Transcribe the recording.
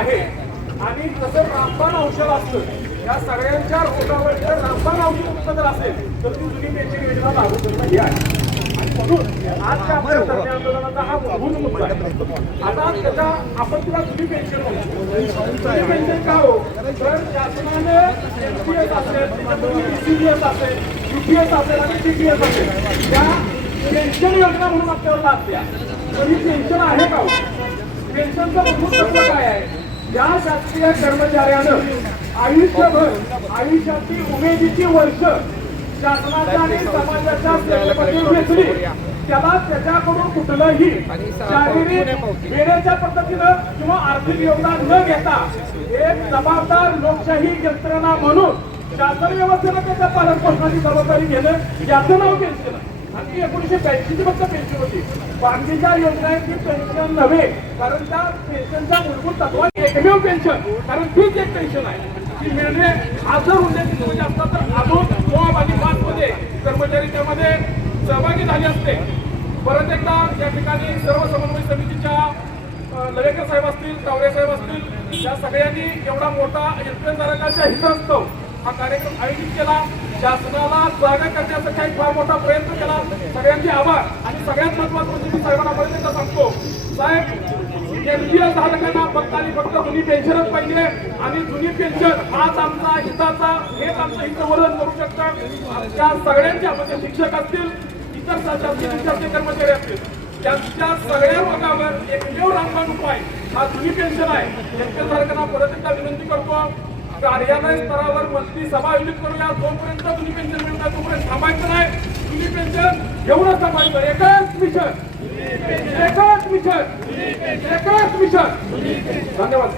आहे आणि जसं रामबाण औषध असतं या सगळ्यांच्या रोगावर जर रामबाण औषध उपलब्ध असेल तर ती जुनी पेन्शन योजना लागू करणं ही आहे. आणि म्हणून आजच्या आपल्या धरणे आंदोलनाचा हा मूलभूत मुद्दा आहे. आता त्याचा आपण तिला जुनी पेन्शन म्हणतो. जुनी पेन्शन का हो तर शासनाने एनपीएस असेल त्याच्यामध्ये ईसीपीएस असेल यूपीएस असेल आणि टीपीएस असेल त्या पेन्शन योजना म्हणून आपल्याला लाभ द्या. तर ही पेन्शन आहे का हो? पेन्शनचं मूलभूत तत्व काय आहे? या शासकीय कर्मचाऱ्यानं आयुष्याची उमेदीची वर्ष शासनाच्या आणि समाजाच्या सेवेमध्ये घेतली त्याला त्याच्याकडून कुठलंही शारीरिक वेळेच्या पद्धतीनं किंवा आर्थिक योगदान न घेता एक जबाबदार लोकशाही यंत्रणा म्हणून शासन व्यवस्थेनं त्याच्या पालन पोषणाची जबाबदारी घेणं याचं नाव पेन्शन. आणि 1982 ची फक्त पेन्शन होती. बाकीच्या योजनांची पेन्शन नव्हे कारण त्या पेन्शनचा मूलभूत तत्व एकमेव पेन्शन कारण तीच एक पेन्शन आहे ती मिळणे. आज जर उल्लेखित म्हणजे असतात तर अजून 2 आणि 5 मध्ये कर्मचारी त्यामध्ये सहभागी झाले असते. परत एकदा या ठिकाणी सर्व समन्वय समितीच्या लवेकर साहेब असतील तावरे साहेब असतील या सगळ्यांनी एवढा मोठा यंत्रधारकांच्या हितास्तव हा कार्यक्रम आयोजित केला. शासनाला जागा करण्याचा काही फार मोठा प्रयत्न केला. सगळ्यांचे आभार. आणि सगळ्यात महत्वाचं म्हणजे मी साहेबांना पर्यंत सांगतो साहेब एनपीएस धारकांना फक्त आणि फक्त जुनी पेन्शनच पाहिजे आणि जुनी पेन्शन हाच आमचा हिताचा हेच आमचं हितवर्धन करू शकतं. त्या सगळ्यांच्या म्हणजे शिक्षक असतील इतर शासकीय कर्मचारी असतील त्यांच्या सगळ्या वर्गावर एकमेव रामबाण उपाय हा जुनी पेन्शन आहे. एनपीएस धारकांना परत एकदा विनंती करतो कार्यालय स्तरावर मंत्री सभा आयोजित करूया. जोपर्यंत जुनी पेन्शन मिळत नाही तोपर्यंत थांबायचं नाही. जुनी पेन्शन घेऊनच थांबायचं. एकच मिशन एकच मिशन एकच मिशन. धन्यवाद.